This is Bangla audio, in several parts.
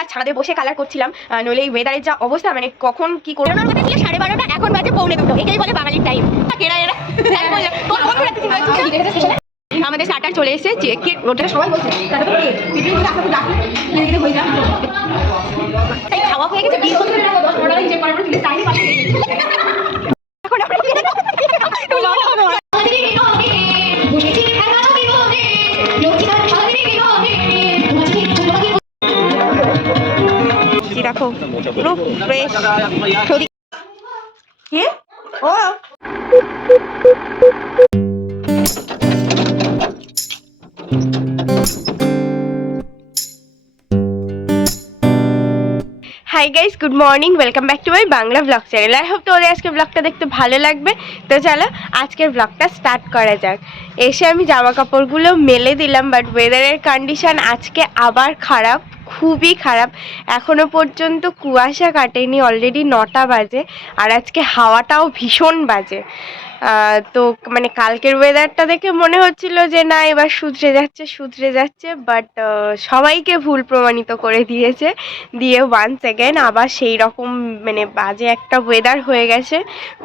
আর ছাদে বসে কালার করছিলাম নইলে এই ওয়েদারের যা অবস্থা মানে কখন কি করব? বেরোনোর কথা ছিল সাড়ে বারোটা এখন বাজে পৌনে দুটো। এটাই বলে বাঙালির টাইম এরা? এরা আমাদের শাটার চলে এসেছে যে কে ওটা সবাই বলছে। তো কে? পিপির রাখো পুরো ফ্রেশ কি? ও। Hi guys good morning welcome back to my Bangla blog channel I hope তোমাদের আজকে ব্লগটা দেখতে ভালো লাগবে। তো চলো, আজকের ব্লগটা স্টার্ট করা যাক। এসে আমি জামা কাপড়গুলো মেলে দিলাম বাট ওয়েদারের কন্ডিশন আজকে আবার খারাপ। খুবই খারাপ। এখনও পর্যন্ত কুয়াশা কাটেনি অলরেডি নটা বাজে, আর আজকে হাওয়াটাও ভীষণ বাজে। তো মানে কালকের ওয়েদারটা দেখে মনে হচ্ছিল যে, না, এবার শুধরে যাচ্ছে শুধরে যাচ্ছে বাট সবাইকে ভুল প্রমাণিত করে দিয়েছে। দিয়ে ওয়ান সেকেন্ড আবার সেই রকম মানে বাজে একটা ওয়েদার হয়ে গেছে।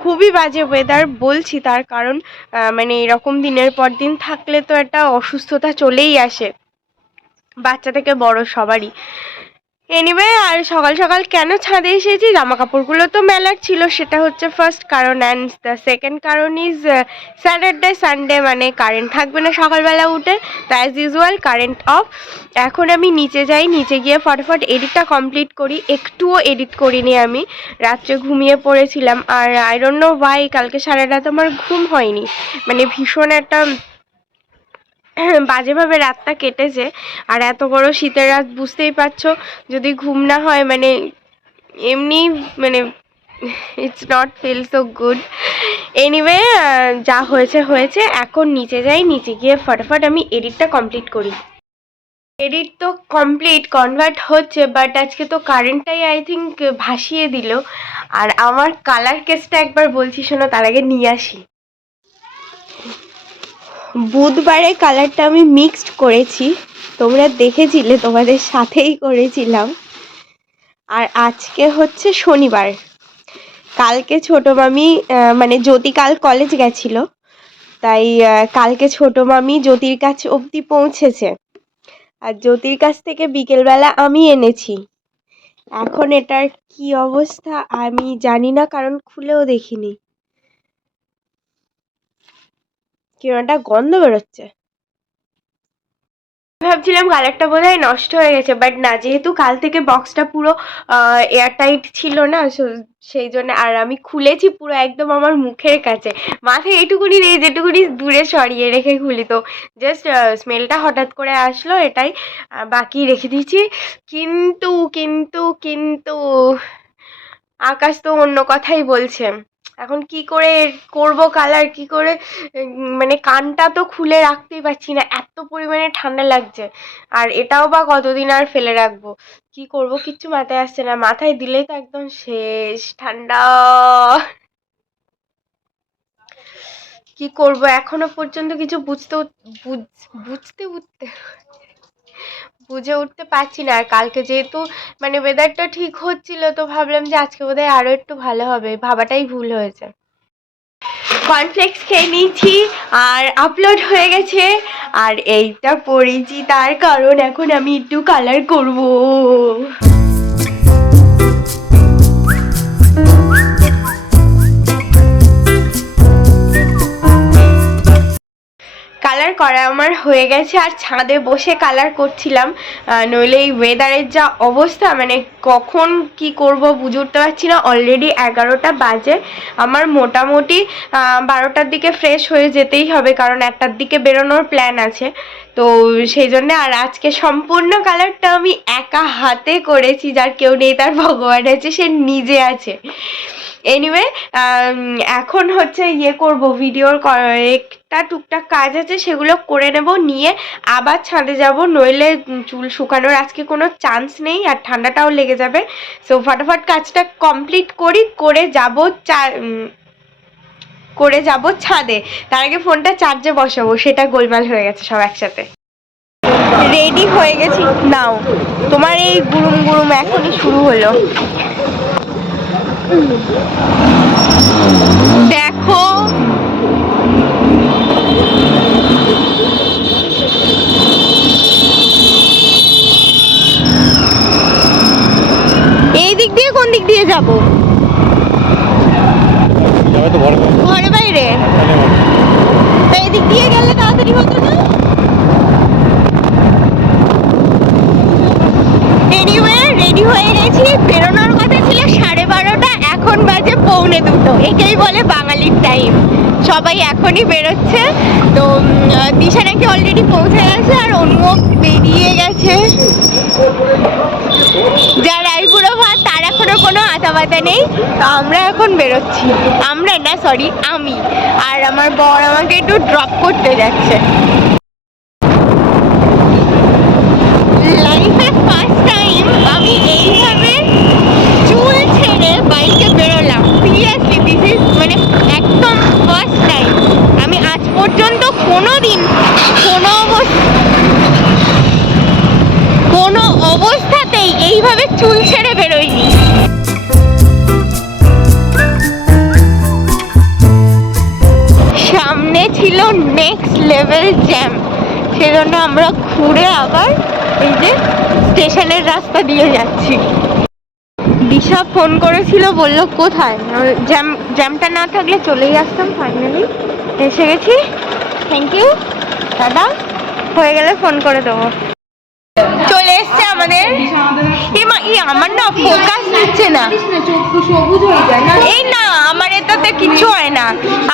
খুবই বাজে ওয়েদার বলছি তার কারণ মানে এরকম দিনের পর দিন থাকলে তো একটা অসুস্থতা চলেই আসে। বাচ্চা থেকে বড় সবারই। এনিওয়ে আর সকাল সকাল কেন ছাদে এসেছি? জামা কাপড়গুলো তো মেলার ছিল, সেটা হচ্ছে ফার্স্ট কারণ অ্যান্ড দ্য সেকেন্ড কারণ ইজ স্যাটারডে সানডে মানে কারেন্ট থাকবে না সকালবেলা উঠে, তো অ্যাজ ইউজুয়াল কারেন্ট অফ এখন আমি নিচে যাই, নিচে গিয়ে ফটাফট এডিটটা কমপ্লিট করি, একটুও এডিট করিনি আমি। রাত্রে ঘুমিয়ে পড়েছিলাম, আর আই ডোন্ট নো ওয়াই কালকে সারা রাত আমার ঘুম হয়নি। মানে ভীষণ একটা বাজেভাবে রাতটা কেটেছে, আর এত বড় শীতের রাত বুঝতেই পারছ, যদি ঘুম না হয় মানে এমনি মানে it's not feel so good anyway যা হয়েছে হয়েছে, এখন নিচে যাই, নিচে গিয়ে ফটাফট আমি এডিটটা কমপ্লিট করি। এডিট তো কমপ্লিট কনভার্ট হচ্ছে বাট আজকে তো কারেন্টটাই আই থিঙ্ক ভাসিয়ে দিল, আর আমার কালার কেসটা একবার বলছি, শোনো, তার আগে নিয়ে আসি। বুধবারে কালারটা আমি মিক্সড করেছি। তোমরা দেখেছিলে, তোমাদের সাথেই করেছিলাম। আর আজকে হচ্ছে শনিবার। কালকে ছোট মামি মানে জ্যোতি কাল কলেজ গেছিল। তাই কালকে ছোট মামি জ্যোতির কাছে অবধি পৌঁছেছে। আর জ্যোতির কাছ থেকে বিকেলবেলা আমি এনেছি। এখন এটার কি অবস্থা আমি জানি না, কারণ খুলেও দেখিনি। কিরম একটা গন্ধ বেরোচ্ছে। ভাবছিলাম কালারটা বোধহয় নষ্ট হয়ে গেছে বাট না, যেহেতু কাল থেকে বক্সটা পুরো এয়ারটাইট ছিল না সেই জন্য, আর আমি খুলেছি পুরো একদম আমার মুখের কাছে। মাথায় এইটুকুনি নেই, যেটুকুনি দূরে সরিয়ে রেখে খুলি, তো জাস্ট স্মেলটা হঠাৎ করে আসলো, এটাই বাকি রেখে দিয়েছি। কিন্তু কিন্তু কিন্তু, আকাশ তো অন্য কথাই বলছে। এখন কি করে করব কালার কি করে মানে কানটা তো খুলে রাখতেই পারছি না, এত পরিমাণে ঠান্ডা লাগছে। আর এটাও বা কতদিন আর ফেলে রাখব? কি করব? কিচ্ছু মাথায় আসছে না, মাথায় দিলেই তো একদম শেষ, ঠান্ডা। কি করব? এখনও পর্যন্ত কিছু বুঝতে বুঝতে উঠতে বুঝে উঠতে পারছি না। আর কালকে যেহেতু মানে ওয়েদারটা ঠিক হচ্ছিল, তো ভাবলাম যে আজকে বোধহয় আরও একটু ভালো হবে। ভাবাটাই ভুল হয়েছে। কনফ্লেক্স খেয়ে নিয়েছি, আর আপলোড হয়ে গেছে। আর এইটা পড়েছি তার কারণ এখন আমি একটু কালার করব। কালার করা আমার হয়ে গেছে। আর ছাদে বসে কালার করছিলাম। নইলে এই ওয়েদারের যা অবস্থা মানে কখন কি করব বুঝে উঠতে পারছি না। অলরেডি এগারোটা বাজে। আমার মোটামুটি বারোটার দিকে ফ্রেশ হয়ে যেতেই হবে, কারণ একটার দিকে বেরোনোর প্ল্যান আছে। তো সেই জন্য আর আজকে সম্পূর্ণ কালারটা আমি একা হাতে করেছি, যার কেউ নেই, তার ভগবান আছে, সে নিজে আছে। এনিওয়ে এখন হচ্ছে ইয়ে করব ভিডিওর একটা টুকটাক কাজ আছে সেগুলো করে নেব, নিয়ে আবার ছাদে যাব। নইলে চুল শুকানোর আজকে কোনো চান্স নেই আর ঠান্ডাটাও লেগে যাবে। সো ফটাফট কাজটা কমপ্লিট করি, করে যাব চা করে যাব ছাদে। তার আগে ফোনটা চার্জে বসাবো, সেটা গোলমাল হয়ে গেছে সব একসাথে। রেডি হয়ে গেছি? নাও। তোমার এই গুরুম গুরুম এখনই শুরু হলো। দেখো এই দিক দিয়ে কোন দিক দিয়ে যাব? যাবে তো বড় ঘরে বাইরে? তো এই দিক দিয়ে গেলে তাড়াতাড়ি হতো না? এনিওয়ে রেডি হয়ে গেছি। বেরোনোর কথা ছিল সাড়ে বারোটা এখন বাজে পৌনে দুটো। একেই বলে বাঙালির টাইম সবাই এখনই বেরোচ্ছে। তো দিশা নাকি অলরেডি পৌঁছে গেছে আর অনুও বেরিয়ে গেছে। যার আইবুড়ো ভাত তার এখনও কোনো আতা বাতা নেই। তো আমরা এখন বেরোচ্ছি। আমরা না সরি আমি। আর আমার বর আমাকে একটু ড্রপ করতে যাচ্ছে। এইভাবে চুল ছেড়ে নেক্সট লেভেল জ্যাম সেজন্য আমরা ঘুরে আবার এই যে স্টেশনের রাস্তা দিয়ে যাচ্ছি। দিশা ফোন করেছিল, বলল, কোথায়? জ্যাম জ্যামটা না থাকলে চলেই আসতাম ফাইনালি এসে গেছি। থ্যাংক ইউ দাদা। হয়ে গেলে ফোন করে দেবো। চলে এসছে আমাদের ই আমার না ফোকাস নিচ্ছে না। এই না, আমার এটাতে কিছু হয় না।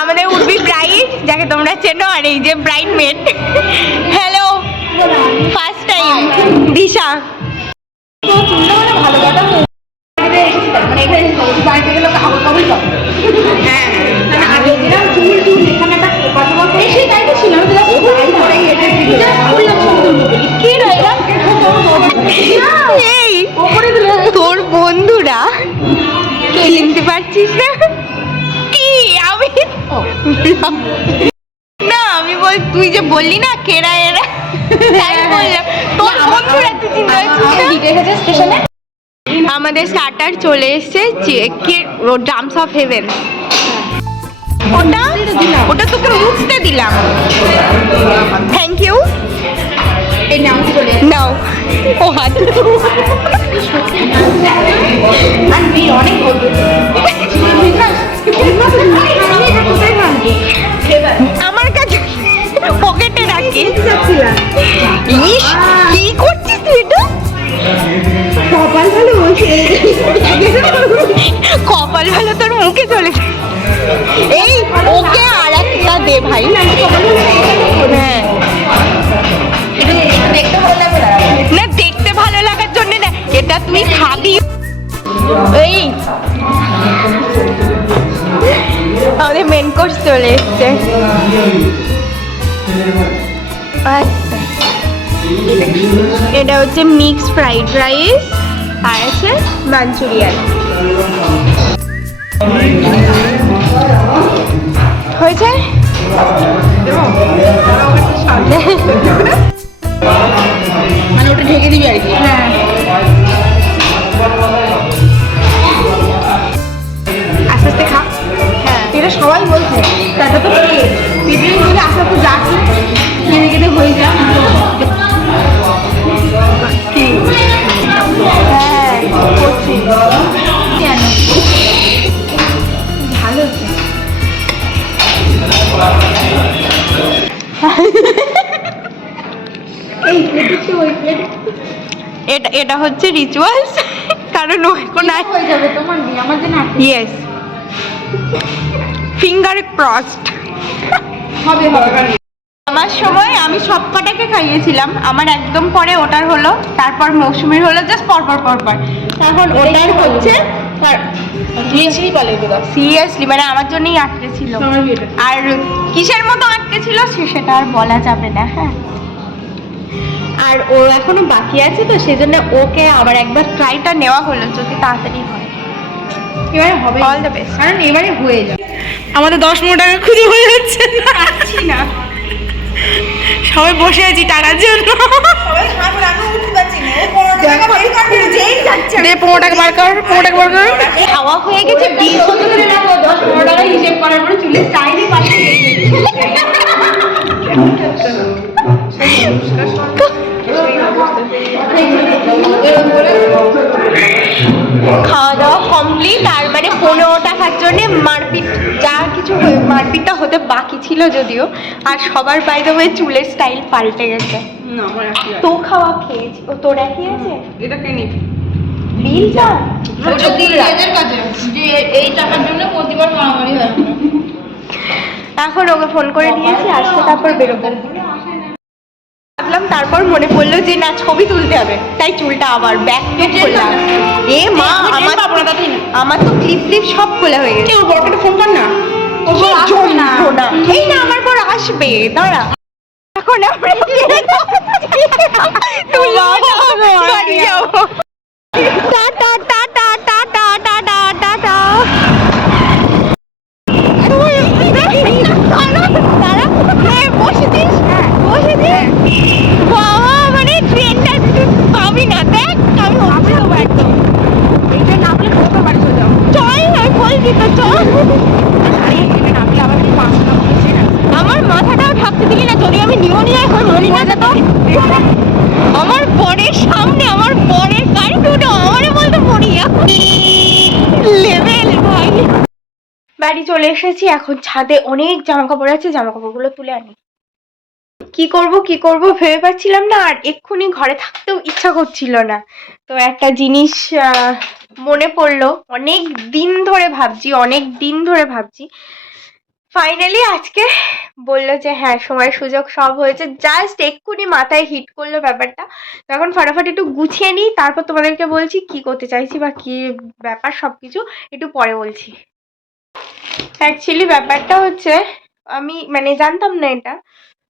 আমাদের উঠবি ব্রাইড যাকে তোমরা চেনো, আর এই যে bride maid hello first time Disha. ভালো কথা মানে না কি? আমি না আমি বল তুই যে বললি না কেরা এরা? তাই বললাম। তোর বন্ধুরা তুই চিনতে স্টেশনে। আমাদের স্টার্টার চলে এসেছে কি ড্রামস অফ হেভেন ওটা? ওটা তোকে মুছতে দিলাম। থ্যাংক ইউ নাও। ও হাত ইস কি করছিস তুই এটা কপাল ভালো কপাল ভালো তোর মুখে চলে এই ওকে আর একটা দে ভাই। হ্যাঁ। না দেখতে ভালো লাগার জন্য না এটা তুই খাবি। এই। আমাদের মেন কোর্স চলে এসছে। এটা হচ্ছে মিক্স ফ্রাইড রাইস আর আছে মাঞ্চুরিয়ান হয়েছে? মানে ওটা ঢেকে দিবি আর কি? হ্যাঁ। আস্তে আস্তে খা। হ্যাঁ। এটা সবাই বলছে। তাতে তো পেটে। দিলে আশা তো যাচ্ছে। খেয়ে খেতে হয়ে যায় কি হ্যাঁ করছি কেন ভালো হচ্ছে এই প্লেটে ওই প্লেট এটা এটা হচ্ছে রিচুয়ালস কারণ ও এখন হয়ে যাবে তোমার দিয়ে আমার জন্য ইয়েস ফিঙ্গার ক্রসড হবে হবে। আমার সময় আমি সব কটাকে খাইয়েছিলাম। আমার একদম পরে ওটার হলো তারপর মৌসুমীর হলো জাস্ট পরপর পরপর। এখন ওটার হচ্ছে সিরিয়াসলি মানে আমার জন্যই আটকে ছিল। আর কিসের মতো আটকে ছিল সে- সেটা আর বলা যাবে না হ্যাঁ। আর ও এখনও বাকি আছে তো সেজন্য ওকে আবার একবার ট্রাইটা নেওয়া হলো যদি তাড়াতাড়ি হয়। এবারে হবে। অল দ্য বেস্ট কারণ এবারে হয়ে যাবে। আমাদের দশ পনেরো টাকা খুঁজে হয়ে যাচ্ছে পাচ্ছি না। সবাই বসে আছি টাকার জন্য। পনেরো টাকা বার কর পনেরো টাকা বার কর অবাক হয়ে গেছে বিল কত করে লাগল দশ পনেরো টাকা হিসেব করার পরে চুলের স্টাইলই পাশে খাওয়া দাওয়া কমপ্লিট আর মানে পনেরো টাকার জন্য মারপিট যা কিছু মারপিটটা হতে বাকি ছিল যদিও আর সবার বাইরে হয়ে চুলের স্টাইল পাল্টে গেছে। তো খাওয়া খেয়েছি ও তোর একই আছে? এটা কে নিবি বিলটা ওটা এদের কাছে যে এই টাকার জন্য প্রতিবার মারামারি হয়। এখন ওকে ফোন করে দিয়েছি আসতে তারপর বেরোবো। ভাবলাম তারপর মনে পড়ল যে না ছবি তুলতে হবে। তাই চুলটা আবার ব্যাক করলাম এ মা আমার আমার তো ক্লিপ ক্লিপ সব খোলা হয়ে গেছে। ওর বরকে ফোন কর না। এই না আমার পর আসবে। দাঁড়া। এখন আমরা তুই বাড়ি যাব। Tata tata tata tata tata বসেছিস বসেছিস বাবা মানে ট্রেনটা পাবি না দেখ আমি ভাবি দেবো একদম এইটা নামলে কত বাড়ি চলে যাও চল আমি বলছি তো চল আরে এখানে নামলে আবার কি পাঁচশো টাকা বলছে না আমার মাথাটাও ঢাকতে দিলি না যদি আমি নিউমোনিয়া এখন মরি না তো আমার বরের সামনে আমার বরের গাড়ি দুটো আমারে বলতে মরিয়া লেভেল ভাই বাড়ি চলে এসেছি, এখন ছাদে অনেক জামা কাপড় আছে জামা কাপড়গুলো তুলে আনি। কি করব কি করব ভেবে পাচ্ছিলাম না, আর এক্ষুনি ঘরে থাকতেও ইচ্ছা করছিল না। তো একটা জিনিস মনে পড়ল, অনেক দিন ধরে ভাবছি, অনেক দিন ধরে ভাবছি। ফাইনালি আজকে বলল যে হ্যাঁ সময় সুযোগ সব হয়েছে জাস্ট এক্ষুনি মাথায় হিট করল ব্যাপারটা। তো এখন ফটাফট একটু গুছিয়ে নিই, তারপর তোমাদেরকে বলছি কি করতে চাইছি বা কি ব্যাপার সব কিছু একটু পরে বলছি। অ্যাকচুয়ালি ব্যাপারটা হচ্ছে, আমি মানে জানতাম না এটা।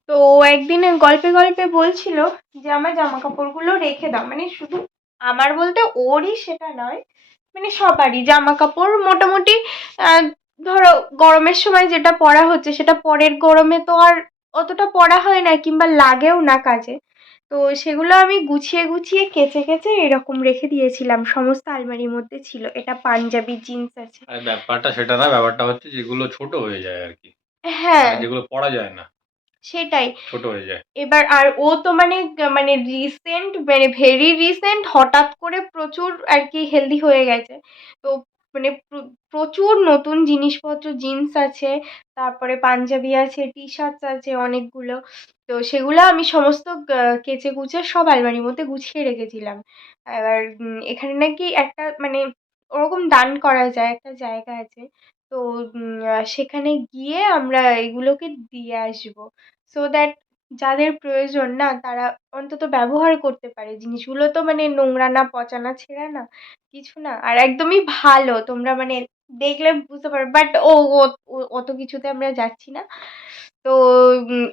তো একদিন গল্পে গল্পে বলছিল যে, আমার জামা কাপড়গুলো রেখে দাও। মানে শুধু আমার বলতে ওরই সেটা নয় মানে সবারই জামা কাপড় মোটামুটি ধরো গরমের সময় যেটা পরা হচ্ছে, সেটা পরের গরমে তো আর অতটা পরা হয় না কিংবা লাগেও না কাজে। তো সেগুলো আমি গুছিয়ে গুছিয়ে কেচে কেচে এরকম রেখে দিয়েছিলাম। সমস্ত আলমারির মধ্যে ছিল। এটা পাঞ্জাবি জিন্স আছে। আরে ব্যাপারটা সেটা না ব্যাপারটা হচ্ছে যেগুলো ছোট হয়ে যায় আর কি। হ্যাঁ। মানে যেগুলো পড়া যায় না। সেটাই। ছোট হয়ে যায়। এবার আর ও তো মানে মানে রিসেন্ট মানে ভেরি রিসেন্ট হঠাৎ করে প্রচুর আর কি হেলদি হয়ে গেছে। তো মানে প্রচুর নতুন জিনিসপত্র, জিন্স আছে, তারপরে পাঞ্জাবি আছে টি শার্টস আছে অনেকগুলো। তো সেগুলো আমি সমস্ত কেচে কুচে সব আলমারির মধ্যে গুছিয়ে রেখেছিলাম। এবার এখানে নাকি একটা মানে ওরকম দান করা যায়, একটা জায়গা আছে। তো সেখানে গিয়ে আমরা এগুলোকে দিয়ে আসব। সো দ্যাট যাদের প্রয়োজন না, তারা অন্তত ব্যবহার করতে পারে। জিনিসগুলো তো মানে নোংরা না, পচা না, ছেঁড়া না, কিছু না। আর একদমই ভালো, তোমরা মানে দেখলে বুঝতে পারবে। বাট ও অত কিছুতে আমরা যাচ্ছি না। তো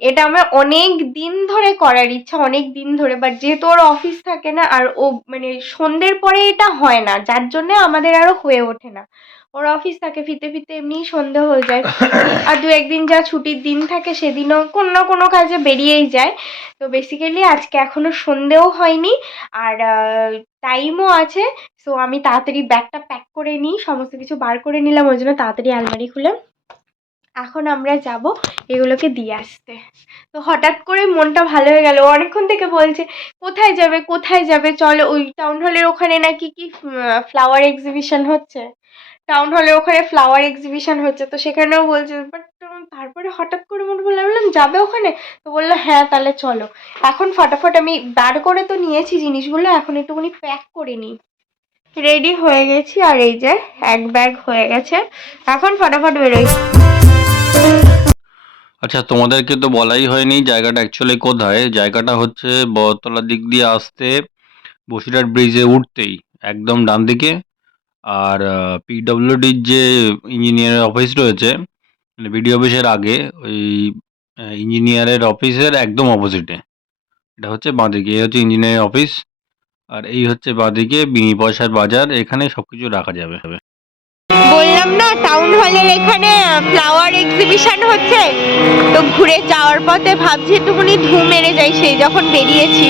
এটা আমার অনেক দিন ধরে করার ইচ্ছা, অনেক দিন ধরে। বাট যেহেতু ওর অফিস থাকে না, আর ও মানে সন্ধ্যের পরে এটা হয় না, যার জন্য আমাদের আরও হয়ে ওঠে না। ওর অফিস থাকে, ফিরতে ফিরতে এমনিই সন্ধে হয়ে যায়। আর দু একদিন যা ছুটির দিন থাকে, সেদিনও কোনো না কোনো কাজে বেরিয়েই যায়। তো বেসিক্যালি আজকে এখনও সন্ধেও হয়নি, আর টাইমও আছে। সো আমি তাড়াতাড়ি ব্যাগটা প্যাক করে নিই, সমস্ত কিছু বার করে নিলাম, ওই জন্য তাড়াতাড়ি আলমারি খুলে। এখন আমরা যাব এগুলোকে দিয়ে আসতে। তো হঠাৎ করে মনটা ভালো হয়ে গেল। অনেকক্ষণ থেকে বলছে, কোথায় যাবে কোথায় যাবে? চলো, ওই টাউন হলের ওখানে নাকি কি ফ্লাওয়ার এক্সিবিশন হচ্ছে? টাউন হলের ওখানে ফ্লাওয়ার এক্সিবিশন হচ্ছে, তো সেখানেও বলছে বাট তারপরে হঠাৎ করে মনে পড়ল বললাম, যাবে ওখানে? তো বলল হ্যাঁ তাহলে চলো। এখন ফটাফট আমি বার করে তো নিয়েছি জিনিসগুলো, এখন একটুখানি প্যাক করে নিই। রেডি হয়ে গেছি, আর এই যে এক ব্যাগ হয়ে গেছে। এখন ফটাফট বেরোই। আচ্ছা তোমাদেরকে তো বলাই হয়নি জায়গাটা অ্যাকচুয়ালি কোথায়। জায়গাটা হচ্ছে বড়তলার দিক দিয়ে আসতে বসিরহাট ব্রিজে উঠতেই, একদম ডান দিকে আর পিডব্লিউডির যে ইঞ্জিনিয়ারের অফিস রয়েছে মানে বিডিও অফিসের আগে, ওই ইঞ্জিনিয়ারের অফিসের একদম অপোজিটে এটা হচ্ছে বাঁদিকে, এই হচ্ছে ইঞ্জিনিয়ারের অফিস আর এই হচ্ছে বাঁদিকে, বিনি পয়সার বাজার, এখানে সব কিছু রাখা যাবে। বললাম না টাউন হলের এখানে ফ্লাওয়ার এক্সিবিশন হচ্ছে? তো ঘুরে যাওয়ার পথে ভাবছি একটুখানি ধু মেরে যাই, সেই যখন বেরিয়েছি।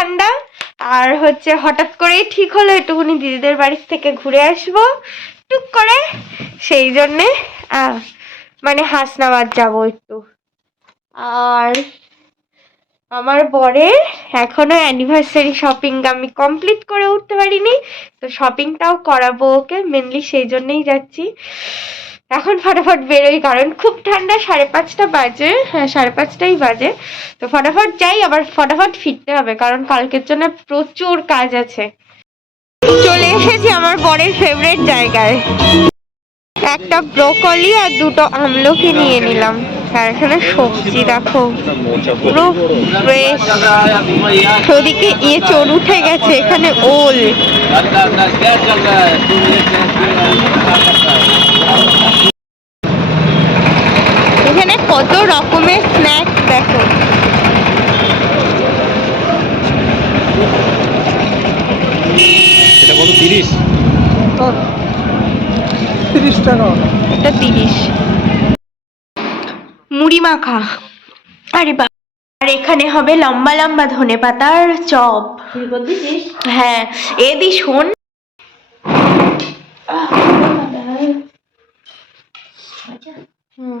ঠান্ডা। আর হচ্ছে হঠাৎ করেই ঠিক হলো, একটুখানি দিদিদের বাড়ির থেকে ঘুরে আসব, টুক করে। সেই জন্যে মানে হাসনাবাদ যাব একটু। আর আমার বরের এখনও অ্যানিভার্সারি শপিং আমি কমপ্লিট করে উঠতে পারিনি, তো শপিংটাও করাবো ওকে মেনলি সেই জন্যেই যাচ্ছি। এখন ফটাফট বেরোই, কারণ খুব ঠান্ডা, সাড়ে পাঁচটা বাজে। হ্যাঁ সাড়ে পাঁচটাই বাজে। তো ফটাফট যাই, আবার ফটাফট ফিরতে হবে, কারণ কালকের জন্য প্রচুর কাজ আছে। চলে এসেছি আমার বরের ফেভারিট জায়গায়। একটা ব্রোকলি আর দুটো আমলকি নিয়ে নিলাম। এখানে সবজি, দেখো, পুরো ফ্রেশ ওদিকে এঁচড় উঠে গেছে, এখানে ওল এখানে কত রকমের স্ন্যাক্স দেখো। এটা কত তিরিশ? এটা তিরিশ। মুড়ি মাখা। আরে বা আর এখানে হবে লম্বা লম্বা ধনে পাতার চপ। হ্যাঁ এদি শোন। হুম।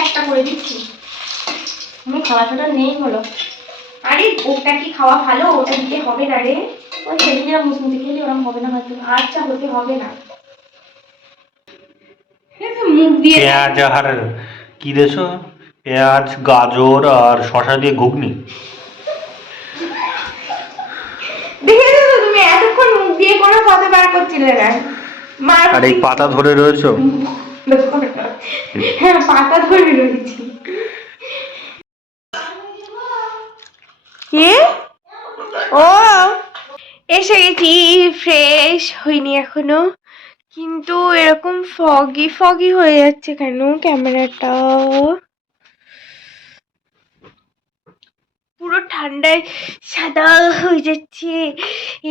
একটা করে দিচ্ছি। আমি খাওয়া ছাড়া নেই হলো আরে ওটা কি খাওয়া ভালো? ওটা দিতে হবে না রে। ওই সেদিন মুসমুতি খেলে ওরকম হবে না হয়তো। আচ্ছা হতে হবে না। মুখ দিয়ে পেঁয়াজ আর কি দেছো পেঁয়াজ গাজর আর শশা দিয়ে ঘুগনি। দেখেছ তো তুমি এতক্ষণ মুখ দিয়ে কোনো কথা বার করছিলে না। আর এই পাতা ধরে রয়েছো। হ্যাঁ পাতা ধরে রয়েছি। কি? ও। এসে গেছি ফ্রেশ হইনি এখনও। কিন্তু এরকম ফগি ফগি হয়ে যাচ্ছে কেন ক্যামেরাটা পুরো ঠান্ডায় সাদা হয়ে যাচ্ছে।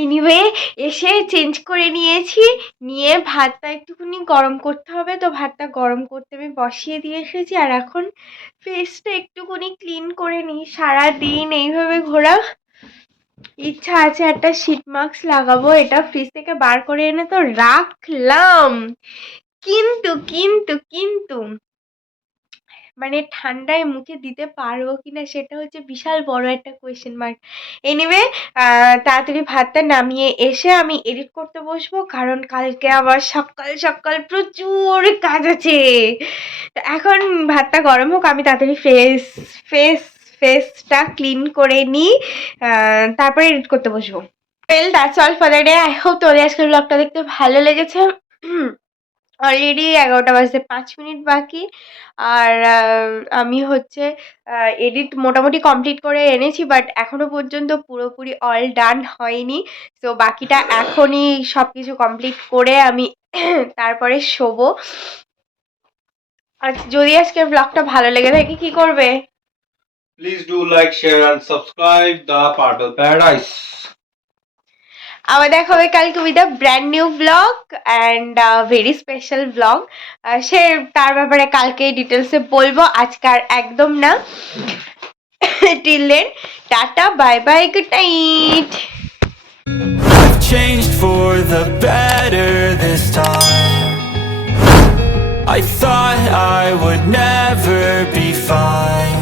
এনিওয়ে এসে চেঞ্জ করে নিয়েছি। নিয়ে ভাতটা একটুখানি গরম করতে হবে তো ভাতটা গরম করতে আমি বসিয়ে দিয়ে এসেছি আর এখন ফেসটা একটুখানি ক্লিন করে নিই। সারাদিন এইভাবে ঘোরা। ইচ্ছা আছে একটা শীট মাস্ক লাগাবো, এটা ফ্রিজ থেকে বার করে এনে তো রাখলাম। কিন্তু কিন্তু কিন্তু মানে ঠান্ডায় মুখে দিতে পারব কিনা সেটা হচ্ছে বিশাল বড় একটা কোয়েশ্চেন মার্ক এনিওয়ে তাড়াতাড়ি ভাতটা নামিয়ে এসে আমি এডিট করতে বসবো কারণ কালকে আবার সকাল সকাল প্রচুর কাজ আছে। এখন ভাতটা গরম হোক, আমি তাড়াতাড়ি ফেস ফেস ফেসটা ক্লিন করে নিই তারপরে এডিট করতে বসবো। Well that's all for the day I hope তোদের আজকের ব্লগটা দেখতে ভালো লেগেছে। অলরেডি এগারোটা বাজতে পাঁচ মিনিট বাকি। আর আমি হচ্ছে এডিট মোটামুটি কমপ্লিট করে এনেছি বাট এখনও পর্যন্ত পুরোপুরি অল ডান হয়নি। তো বাকিটা এখনই সব কিছু কমপ্লিট করে আমি তারপরে শোবো। আর যদি আজকের ব্লগটা ভালো লেগে থাকে কি করবে? Please do like, share and subscribe the Patal Paradise. আবার দেখা হবে কালকে with a brand new blog and very special blog সে তার ব্যাপারে কালকে ডিটেলসে বলব আজকে আর একদম না till then tata bye bye good night changed for the better this time. I thought I would never be fine.